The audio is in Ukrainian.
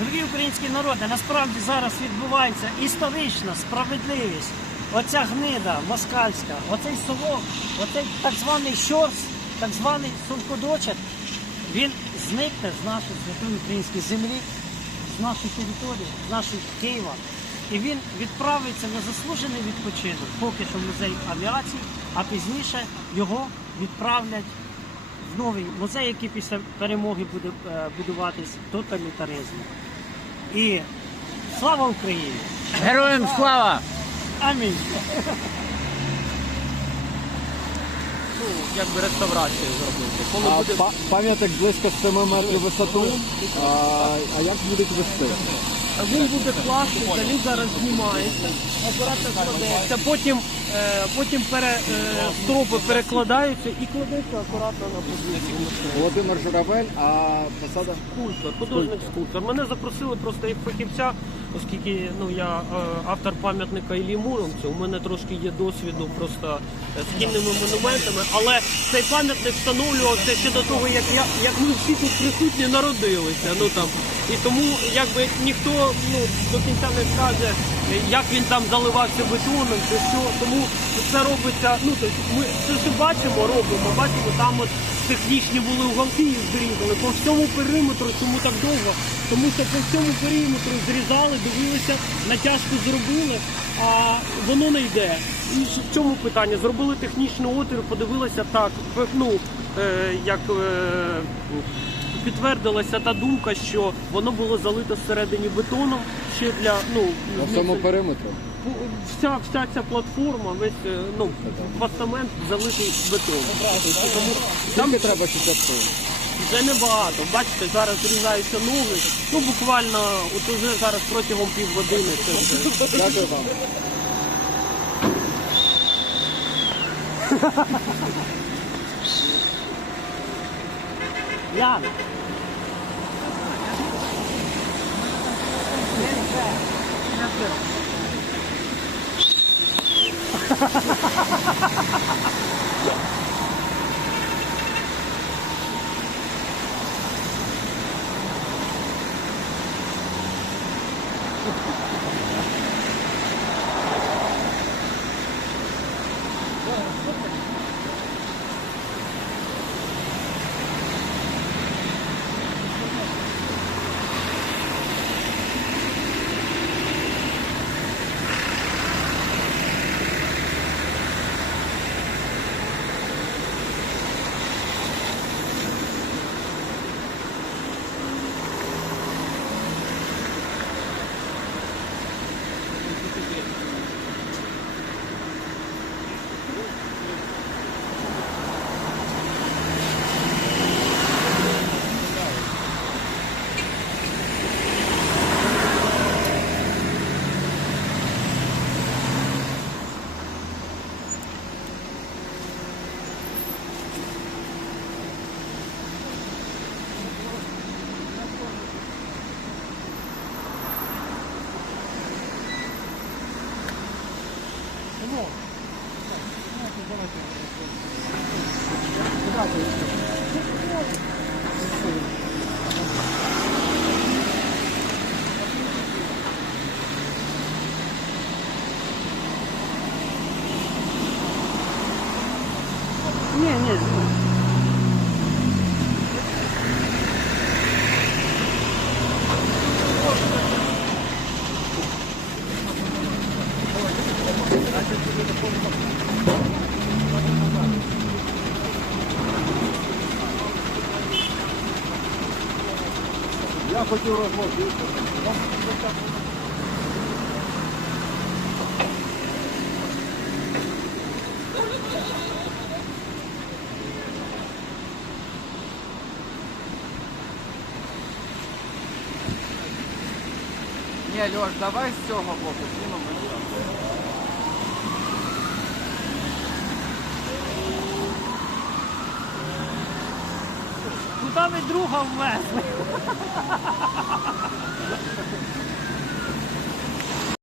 Дорогі українські народи, насправді зараз відбувається історична справедливість. Оця гнида москальська, оцей совок, оцей так званий щорс, так званий сумкодочет, він зникне з нашої святої української землі, з нашої території, з нашої Києва. І він відправиться на заслужений відпочинок, поки що в музей авіації, а пізніше його відправлять в новий музей, який після перемоги буде е, будуватись тоталітаризму. І слава Україні! Героям слава! Амінь! ну, якби реставрацію зробити. Коли А буде па- пам'ятник близько 7 метрів висоту. А, а як будуть вести? він буде класний, він зараз знімається, апарата складається, потім, потім пере, е, стропи перекладаються і кладеться акуратно на позицію. Володимир Журавель, а посада? Скульптор, художник скульптор. Мене запросили просто як фахівця, оскільки ну я е, автор пам'ятника Іллі Муромцю. У мене трошки є досвіду просто е, з кінними монументами, але цей пам'ятник встановлювався ще до того, як я як ми всі тут присутні народилися. Ну там і тому якби ніхто ну до кінця не скаже, як він там заливався бетоном, чи що. Тому це робиться. Ну тобто ми це все бачимо, робимо. Бачимо, там от технічні були уголки і зрізали. По всьому периметру, чому так довго? Тому що по всьому периметру зрізали, дивилися, натяжку зробили, а воно не йде. І в чому питання? Зробили технічний отвір, подивилися так. Ну е, як. Е, Підтвердилася та думка, що воно було залито всередині бетоном ще для ну На всьому периметру. вся, вся ця платформа, весь е, ну постамент залитий бетоном. Тому Скільки треба ще цепти? вже небагато. Бачите, зараз зрізаються ноги. Ну буквально, от уже зараз протягом півгодини це все. Дякую вам. Jan. Ha ha ha ha ha ha! 面面？Я хотів розмовити. Ні, Льош, давай з цього боку знімемо. Куди і друга ввезли?